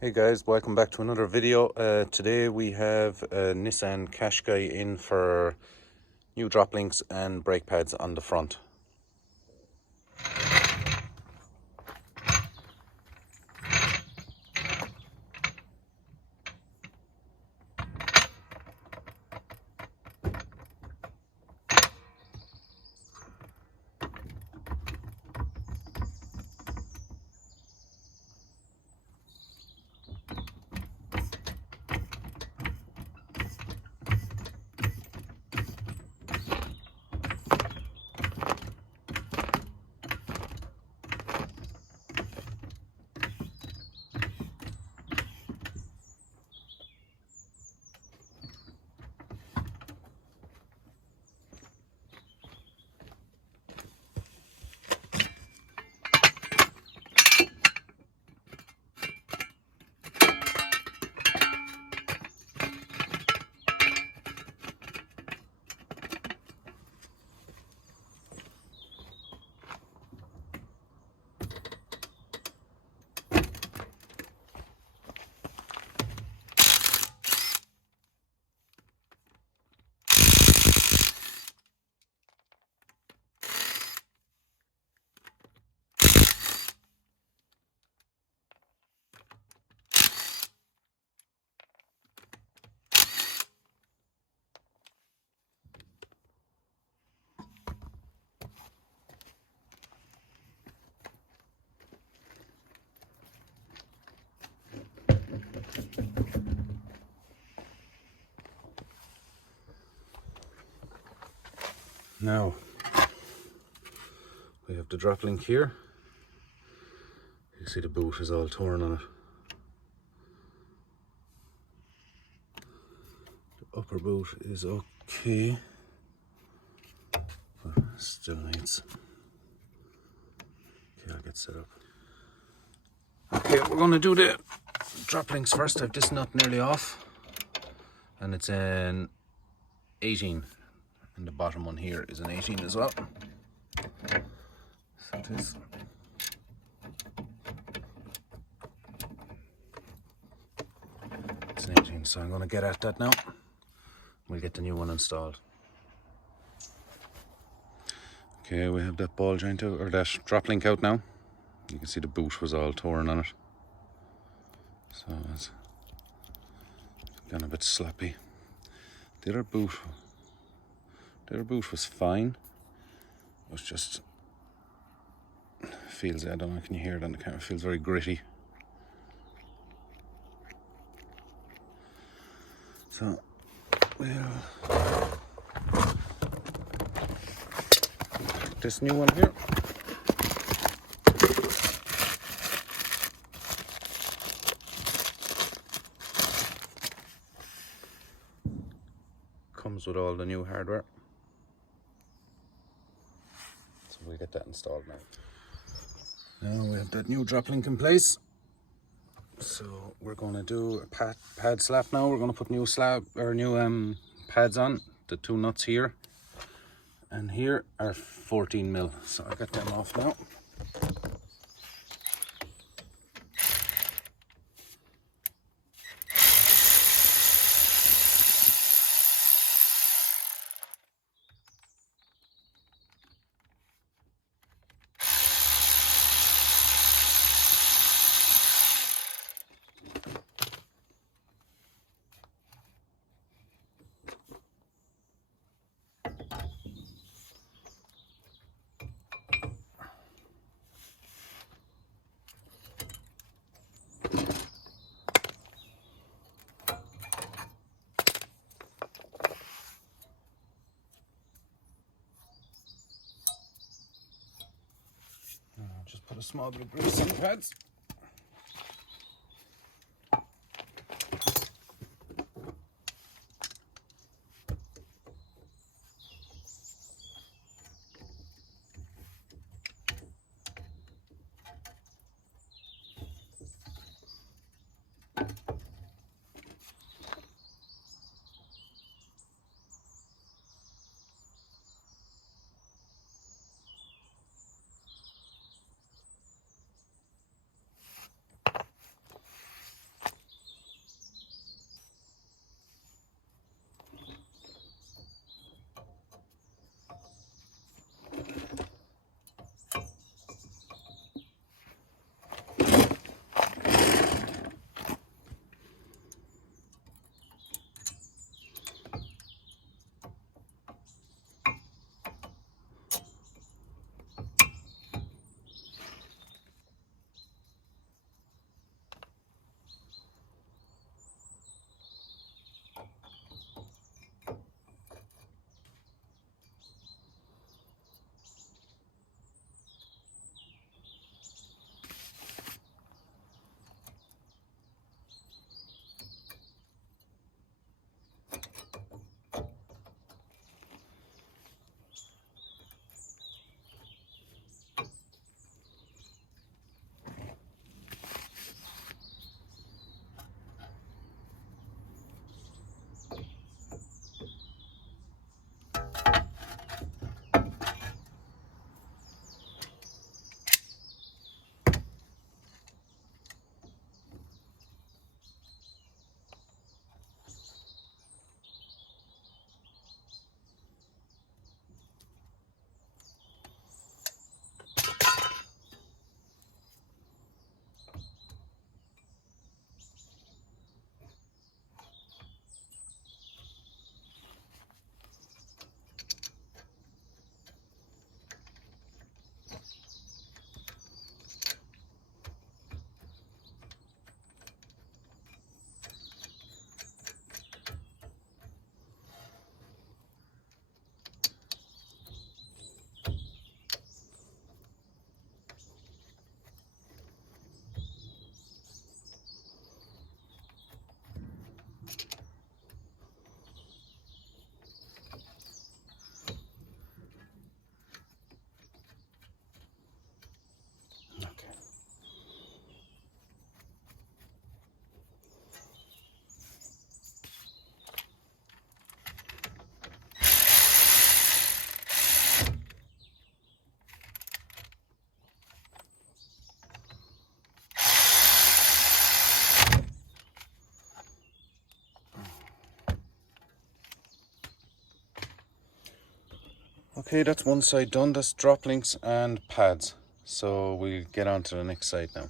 Hey guys, welcome back to another video. Today we have a Nissan Qashqai in for new drop links and brake pads on the front. Now we have the drop link here. You see the boot is all torn on it. The upper boot is okay, but still needs. Okay, I'll get set up. Okay, we're going to do the drop links first. I have this nut nearly off, and it's an 18, and the bottom one here is an 18 as well. So this. It's an 18, so I'm going to get at that now. We'll get the new one installed. Okay, we have that ball joint out, or that drop link out now. You can see the boot was all torn on it, so it's gone a bit sloppy. The other boot was fine. It was just feels, I don't know, can you hear it on the camera? It feels very gritty. So we'll this new one here. Comes with all the new hardware. So we'll get that installed now. Now we have that new drop link in place. So we're going to do a pad slap now. We're going to put new pads on. The two nuts here and here are 14 mil. So I got them off now. Just put a small bit of grease on the pads. Okay, that's one side done. That's drop links and pads. So we'll get on to the next side now.